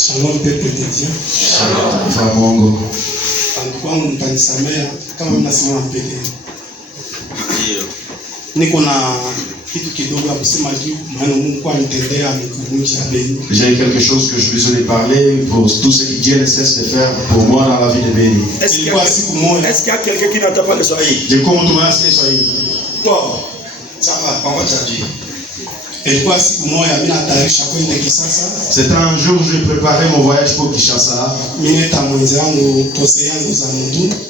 Shalom peuple de Dieu. Shalom. Fa Mungu. Kwangu mtanisamea kama mnasimama mbele. Ndio. Niko na kitu kidogo ya kusema juu maana Mungu kwa nitendea amekuvunja Beni. J'ai quelque chose que je lui ai parlé pour tout ce que Dieu ne cesse de faire pour moi dans la vie de Beni. Est-ce qu'il y a quelqu'un qui n'entend pas le Swahili? Je comment tu m'as dit Swahili? Toi, ça va, on va te dire. C'était un jour où je préparais mon voyage pour Kinshasa.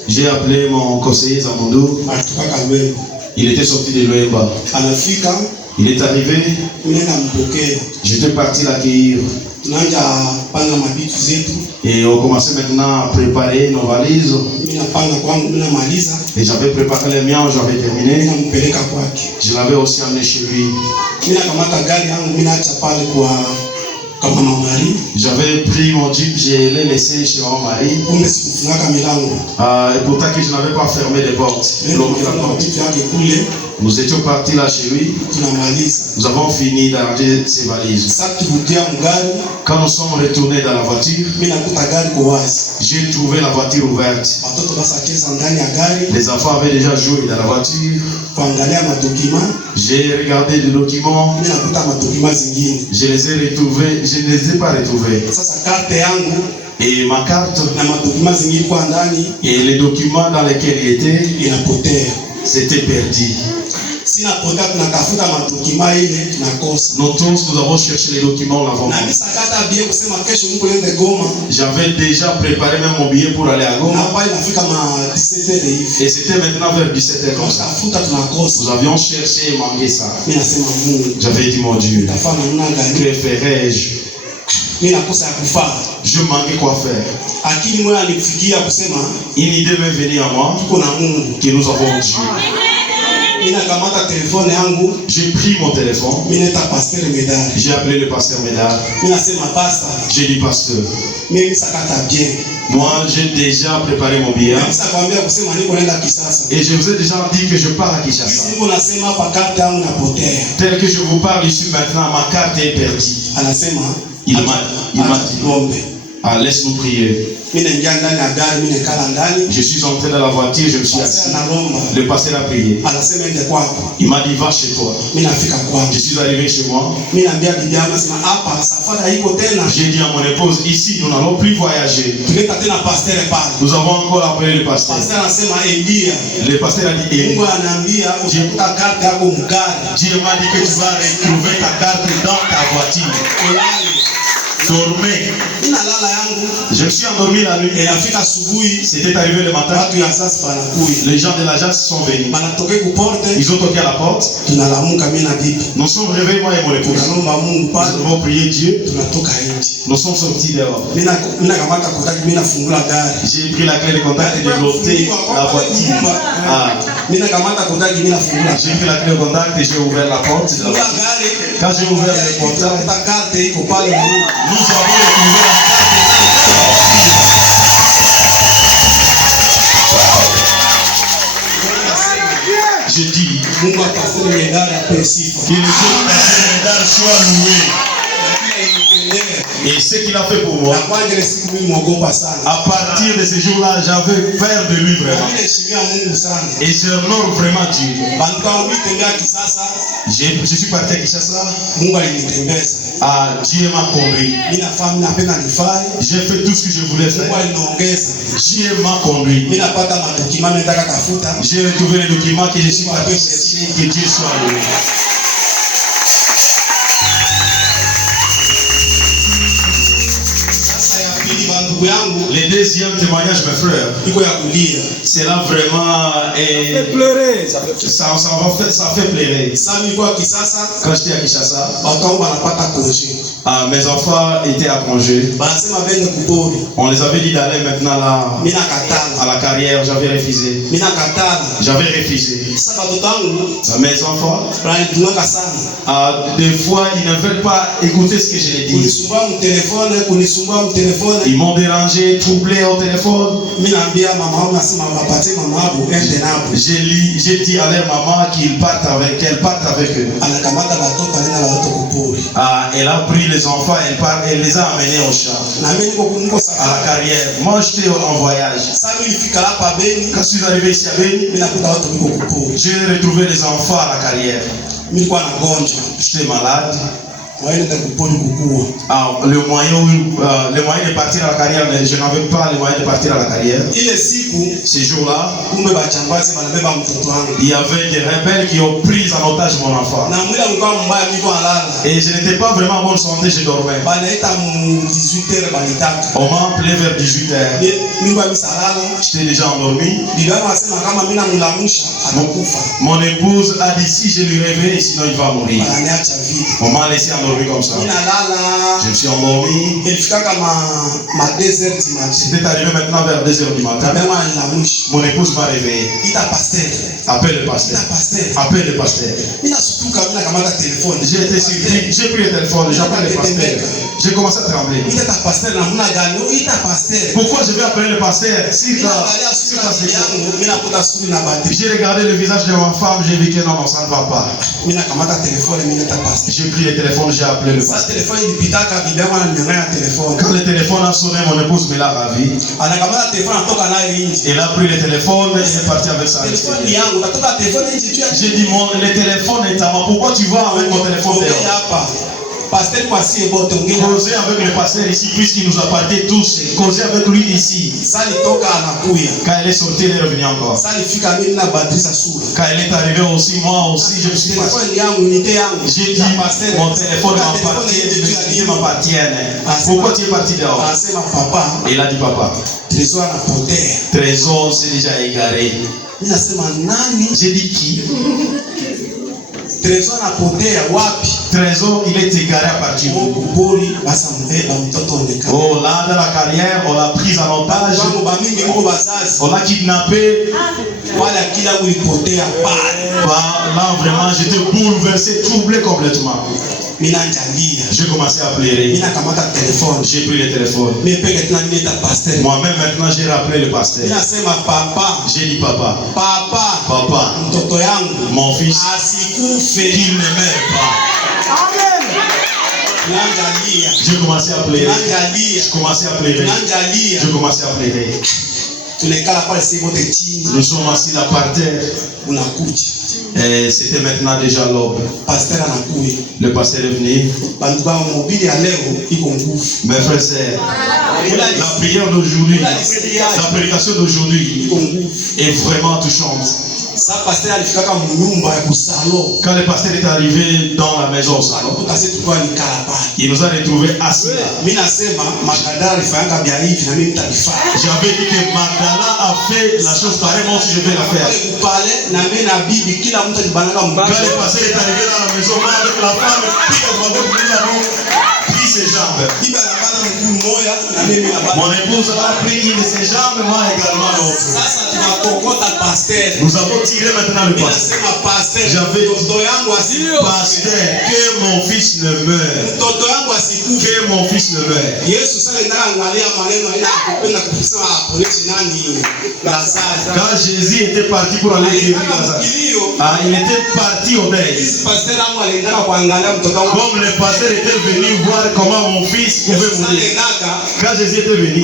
J'ai appelé mon conseiller Zamondou. Il était sorti de Loemba. Il est arrivé. J'étais parti l'accueillir. Et on commençait maintenant à préparer nos valises. Et j'avais préparé les miens, j'avais terminé. Je l'avais aussi emmené chez lui. J'avais pris mon jeep, je l'ai laissé chez mon mari. Et pourtant que je n'avais pas fermé les portes. Nous étions partis là chez lui. Nous avons fini d'arranger ses valises. Quand nous sommes retournés dans la voiture, j'ai trouvé la voiture ouverte. Les enfants avaient déjà joué dans la voiture. J'ai regardé les documents. Je les ai retrouvés. Je ne les ai pas retrouvés. Et ma carte et les documents dans lesquels il était, c'était perdu. Nous tous, nous avons cherché les documents là-bas. J'avais déjà préparé même mon billet pour aller à Goma. Et c'était maintenant vers 17h comme ça. Nous avions cherché et manqué ça. J'avais dit, mon Dieu, que ferais-je? Je manquais quoi faire. Une idée m'est venue à moi que nous avons Dieu. J'ai pris mon téléphone. J'ai appelé le pasteur Médard. J'ai dit pasteur. Moi j'ai déjà préparé mon billet. Et je vous ai déjà dit que je pars à Kinshasa. Tel que je vous parle ici maintenant, ma carte est perdue. Il m'a dit, laisse-nous prier. Je suis entré dans la voiture, je me suis assis. Le pasteur a prié. Il m'a dit, va chez toi. Je suis arrivé chez moi. J'ai dit à mon épouse, ici nous n'allons plus voyager. Nous avons encore appelé le pasteur. Le pasteur a dit, Dieu m'a dit que tu vas retrouver ta carte dans ta voiture. Dormez. Je me suis endormi la nuit. C'était arrivé le matin. Les gens de l'agence sont venus. Ils ont toqué à la porte. Nous sommes réveillés, moi et mon épouse. Nous avons prié Dieu. Nous sommes sortis dehors. J'ai pris la clé de contact et de loter la voiture. J'ai pris la clé de contact et j'ai ouvert la porte. Quand j'ai ouvert le portail, nous avons retrouvé la carte. J'ai dit que le pasteur Médard soit loué. Et ce qu'il a fait pour moi, à partir de ce jour-là, j'avais peur de lui vraiment. Et j'honore vraiment Dieu. Je suis parti à Kinshasa. Dieu m'a conduit. J'ai fait tout ce que je voulais faire. Dieu m'a conduit. J'ai retrouvé les documents que je suis parti chercher. Que Dieu soit loué. Le deuxième témoignage, mes frères, c'est là vraiment. Ça fait pleurer. Quand j'étais à Kinshasa, mes enfants étaient à congé. On les avait dit d'aller maintenant là à la carrière. J'avais refusé. Mes enfants, des fois, ils ne veulent pas écouter ce que je les dis. Ils m'ont dérangé, troublé au téléphone. J'ai dit à leur maman qu'elle parte avec eux. Elle a pris les enfants, elle les a amenés au champ, à la carrière. Moi, j'étais en voyage. Quand je suis arrivé ici à Beni, j'ai retrouvé les enfants à la carrière. J'étais malade. Le moyen de partir à la carrière, je n'avais pas le moyen de partir à la carrière. Ces jours-là, il y avait des rebelles qui ont pris en otage mon enfant. Et je n'étais pas vraiment en bonne santé, je dormais. On m'a appelé vers 18h. J'étais déjà endormi. Mon épouse a dit si je lui réveille, sinon il va mourir. On m'a laissé endormi comme ça. Je me suis endormi. C'était arrivé maintenant vers 2h du matin. Mon épouse m'a réveillé. Appelle le pasteur. Appelle le pasteur. J'ai été surpris. J'ai pris le téléphone. J'ai appelé le pasteur. J'ai commencé à trembler. Pourquoi je vais appeler le pasteur? J'ai regardé le visage de ma femme. J'ai vu que non, ça ne va pas. J'ai pris le téléphone. J'ai appelé le pasteur. Quand le téléphone a sonné, mon épouse me l'a ravi. Elle a pris le téléphone et est partie avec ça. J'ai dit, le téléphone est à moi. Pourquoi tu vas avec mon téléphone dehors? Causer avec le pasteur ici, puisqu'il nous appartient tous. Causer avec lui ici. Quand elle est sortie, elle est revenue encore. Quand elle est arrivée aussi, moi aussi, je me suis passé. J'ai dit, mon téléphone m'appartient. Pourquoi tu es parti dehors? Il a dit, papa, trésor, c'est déjà égaré. J'ai dit qui? Trésor, il est égaré à partir d'où? Oh, là, dans la carrière, on l'a pris en otage. On l'a kidnappé. Là, vraiment, j'étais bouleversé, troublé complètement. J'ai commencé à pleurer. J'ai pris le téléphone. Moi-même, maintenant, j'ai rappelé le pasteur. J'ai dit, papa, mon fils, qu'il ne meurt pas. J'ai commencé à pleurer. J'ai commencé à pleurer. J'ai commencé à pleurer. Nous sommes assis là par terre. Et c'était maintenant déjà l'aube. Le pasteur est venu. Mes frères et sœurs, la prière d'aujourd'hui, la prédication d'aujourd'hui est vraiment touchante. Quand le pasteur est arrivé dans la maison au salon, il nous a retrouvés assis là. J'avais dit que Magdala a fait la chose pareille, moi aussi je vais la faire. Quand le pasteur est arrivé dans la maison, avec la femme, nous avons pris ses jambes. Mon épouse a pris une de ses jambes, moi également l'autre. Nous avons tiré maintenant le pasteur. J'avais dit, pasteur, que mon fils ne meure. Que mon fils ne meure. Quand Jésus était parti pour aller guérir Lazare, il était parti au deuil. Comme le pasteur était venu voir comment mon fils pouvait mourir. Quand Jésus était venu,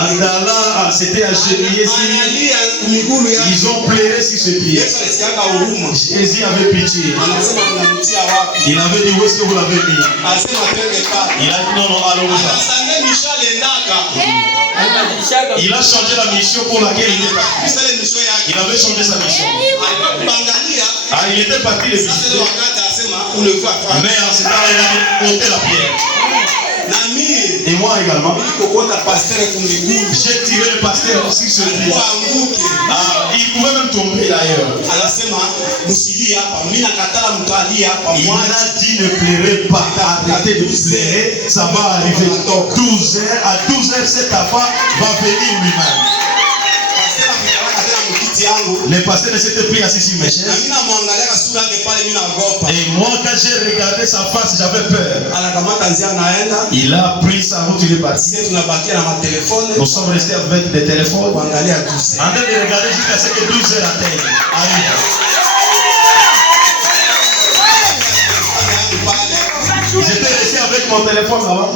Magdala s'était agenouillé sur lui. Ils ont pleuré sur ses pieds. Jésus avait pitié. Il avait dit, où est-ce que vous l'avez mis? Il a dit, non, allons-y. Il a changé la mission pour laquelle il était parti. Il avait changé sa mission. Il était parti le visiter. Mais en ce temps-là, il a ôté la pierre. Et moi également, j'ai tiré le pasteur sur ce pied. Il pouvait même tomber d'ailleurs. Il a dit ne pleurez pas, arrêtez de pleurer, ça va arriver. 12h, à 12h, cet enfant va venir lui-même. Le pasteur ne s'était plus assis sur mes chaises. Et moi, quand j'ai regardé sa face, j'avais peur. Il a pris sa route, il est parti. Nous sommes restés avec des téléphones. En train de regarder jusqu'à ce que 12 heures atteignent. mon téléphone là-bas.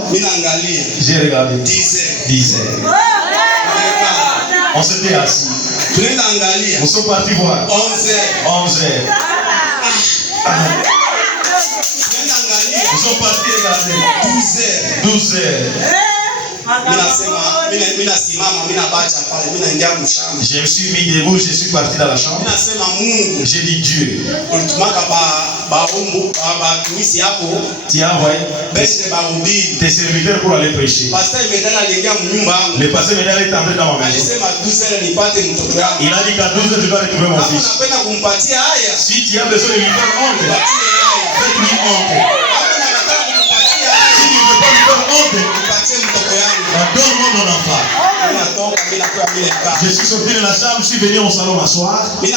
J'ai regardé. 10 heures. On s'était assis. Nous sommes partis voir. 11 heures. Nous sommes partis regarder. 12 heures. Je me suis mis debout, je suis parti dans la chambre. J'ai dit Dieu. Tu as envoyé tes serviteurs pour aller prêcher. Le pasteur Medal est entré dans ma maison. Il a dit qu'à 12 heures, je dois retrouver mon fils. Si tu as besoin de lui faire honte, fais-lui honte. Si tu ne veux pas lui faire honte, donne-moi mon enfant. Je suis sorti de la chambre, je suis venu au salon m'asseoir. J'ai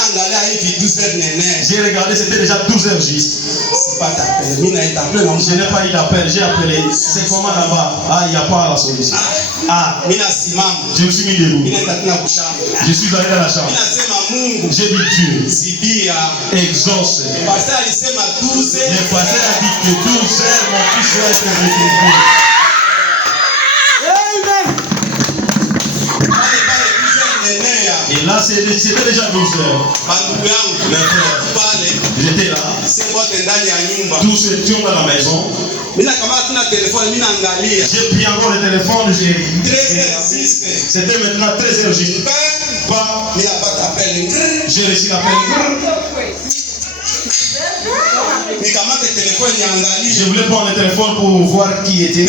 regardé, c'était déjà 12 heures juste. Je n'ai pas eu d'appel, j'ai appelé. C'est comment là-bas? Ah, il n'y a pas la solution. Ah, je me suis mis debout. Je suis allé dans la chambre. J'ai dit Dieu, exauce. Le pasteur a dit que 12 heures, mon fils va être retrouvé. Et là, c'était déjà 12 heures. J'étais là. Tous étions dans la maison. J'ai pris encore le téléphone. C'était maintenant 13 heures. J'ai reçu l'appel. Je voulais prendre le téléphone pour voir qui était.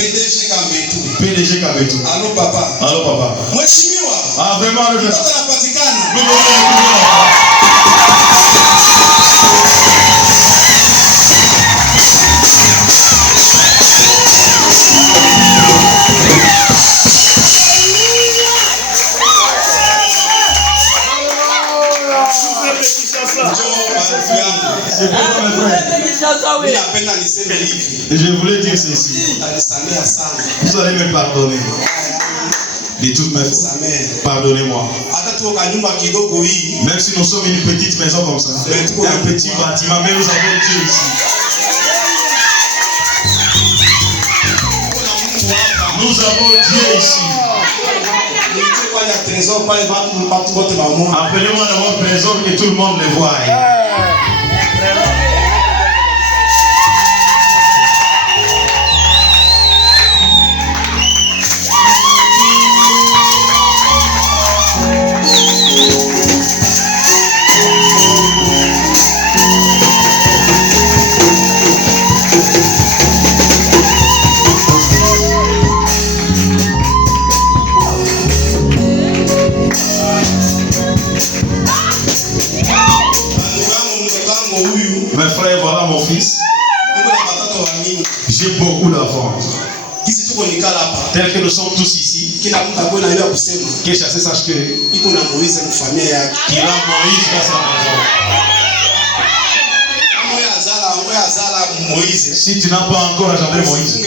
PDG Kabetu. Allô papa. Allô papa. Ah vraiment le Je voulais dire ceci. Vous allez me pardonner. De toutes mes fautes. Pardonnez-moi. Même si nous sommes une petite maison comme ça, un petit bâtiment, mais nous avons Dieu ici. Nous avons Dieu ici. Appelez-moi dans votre trésor que tout le monde le voie. Mes frères, voilà mon fils. J'ai beaucoup d'enfants. Tel que nous sommes tous ici, que chacun sache que qu'il a Moïse dans sa maison. Si tu n'as pas encore engendré Moïse,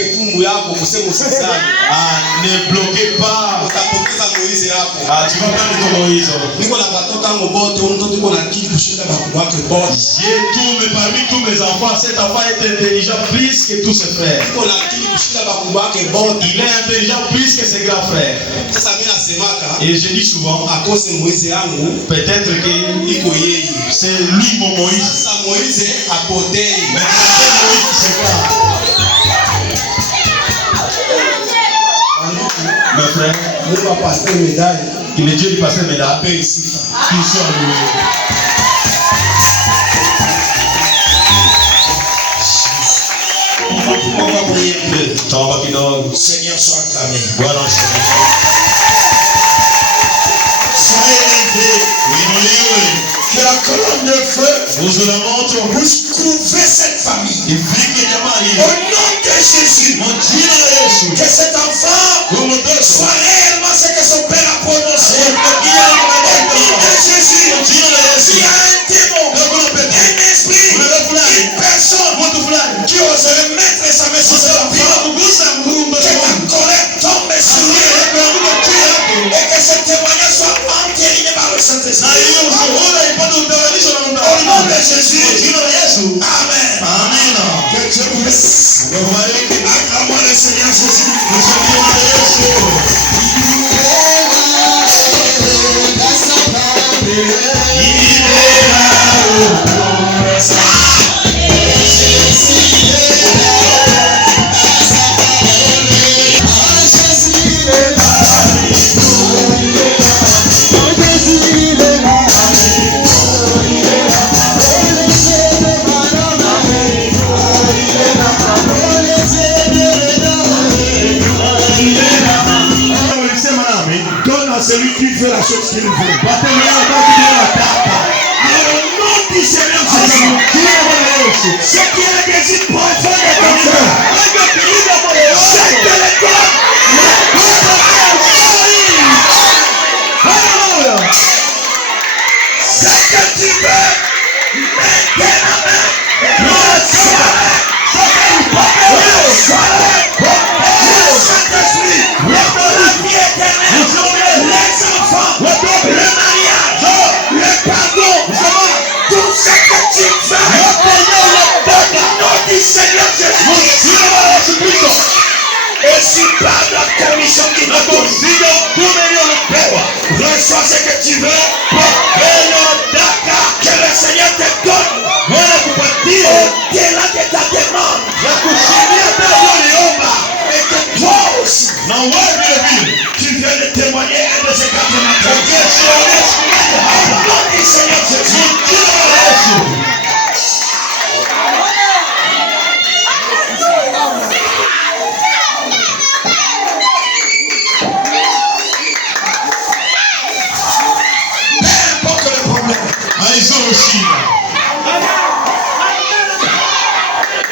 ne bloquez pas. Tu vas perdre ton Moïse. J'ai tout, mais parmi tous mes enfants, cet enfant est intelligent plus que tous ses frères. Il est intelligent plus que ses grands frères. Et je dis souvent, peut-être que c'est lui mon Moïse. Mais mes frères, que le Dieu du pasteur Medal qu'il soit loué. On va prier un peu. Seigneur soit acclamé. Voilà, soyez élevés. Que la colonne de feu vous la montre. Vous couvez cette famille. Au nom de Jésus. Que cet enfant soit réellement ce que son père a prononcé. Au nom de Jésus. S'il y a un démon, un esprit, une personne qui oserait mettre sa main sur cet enfant, que ta colère tombe sur lui et que ce témoignage soit entériné par le Saint-Esprit. Au nom de Jésus. Amen. Amen. Que Dieu vous laisse. Acclamons le ce qu'il veut. Au nom du Seigneur Jésus. Ce qui est le désir profond de ton cœur. Je te le donne. Ce que tu veux, maintenant, Saint-Esprit, la vie éternelle, les enfants, le mariage, le pardon, tout ce que tu fais, au nom du Seigneur Jésus. Et si par la commission qui te consigne, reçois ce que tu veux, que le Seigneur te donne, au-delà de ta demande, et que toi aussi, tu viens de témoigner un de ces 4 matins. Au nom du Seigneur Jésus.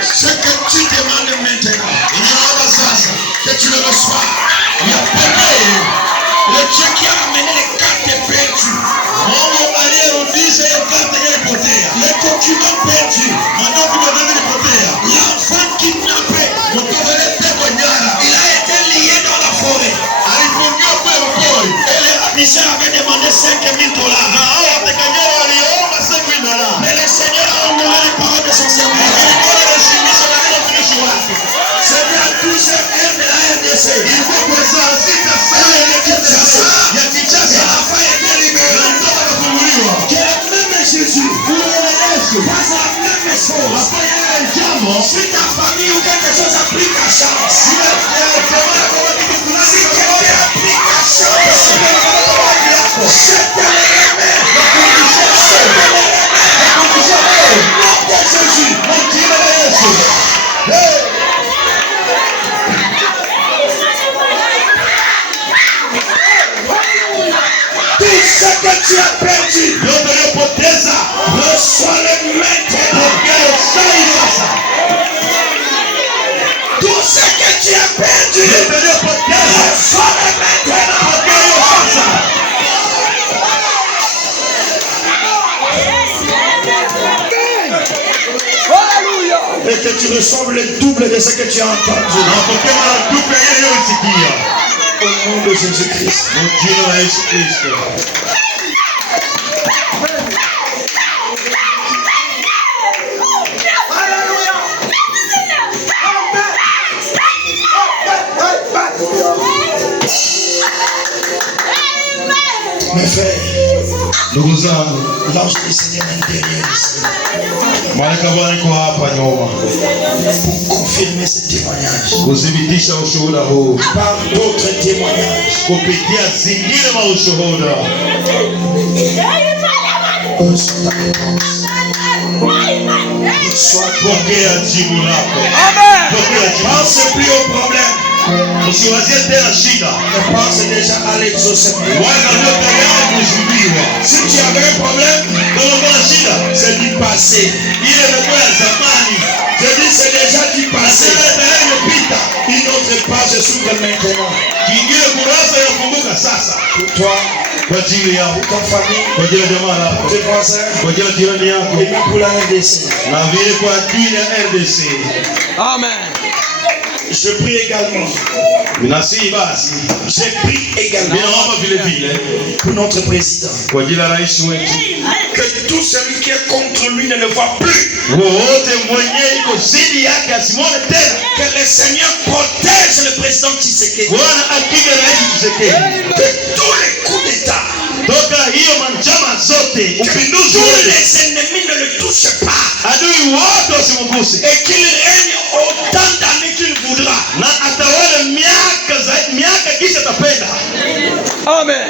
Ce que tu demandes maintenant, que tu le reçois. Le Dieu qui a amené les cartes perdues, les documents perdus, l'enfant kidnappé, il a été lié dans la forêt. Et les ravisseurs avaient demandé $5,000. Mais le Seigneur a honoré les paroles de son serviteur. C'était à 12h de la RDC. L'enfant était libéré. Que le même Jésus fasse la même chose. Si ta famille ou quelque chose a pris ta chance, si quelqu'un a pris ta chance, je te le remets. Tout ce que tu as perdu, reçois-le maintenant. Tout ce que tu as perdu, reçois-le maintenant. Et que tu reçoives le double de ce que tu as entendu. Au nom de Jésus-Christ. Mes frères, l'ange du Seigneur est derrière ici. Pour confirmer ce témoignage. Par d'autres témoignages. Pense plus au problème. Usiwazie tena shida. Pense déjà à l'exaucement. Si tu avais un problème, c'est du passé. Je dis c'est déjà du passé. Une autre page s'ouvre maintenant. Pour toi, pour ta famille, pour tes voisins, et pour la RDC. Amen. Je prie également. J'ai pris également pour notre président. Que tout celui qui est contre lui ne le voit plus. Que le Seigneur protège le président Tshisekedi. Que tous les coups d'État, que tous les ennemis ne le touchent pas. Et qu'il règne autant d'années qu'il voudra. Amen.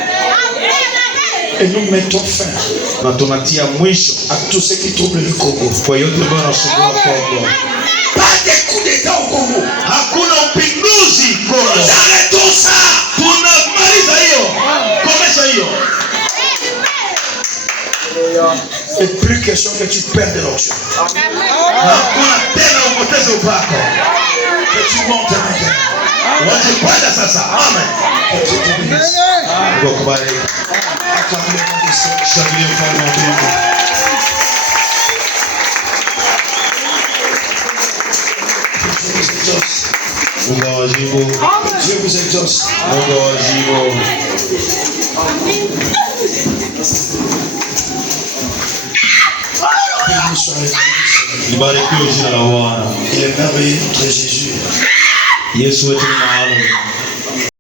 Et nous mettons fin à tous ceux qui troublent le Congo. Pas de coup d'État au Congo. Nous arrêtons ça. Et plus question que tu perds de l'onction. Que tu montes maintenant. Sasa. Amen. Dieu vous exauce. Il est merveilleux, notre Jésus. Yesu wetu ni maalum.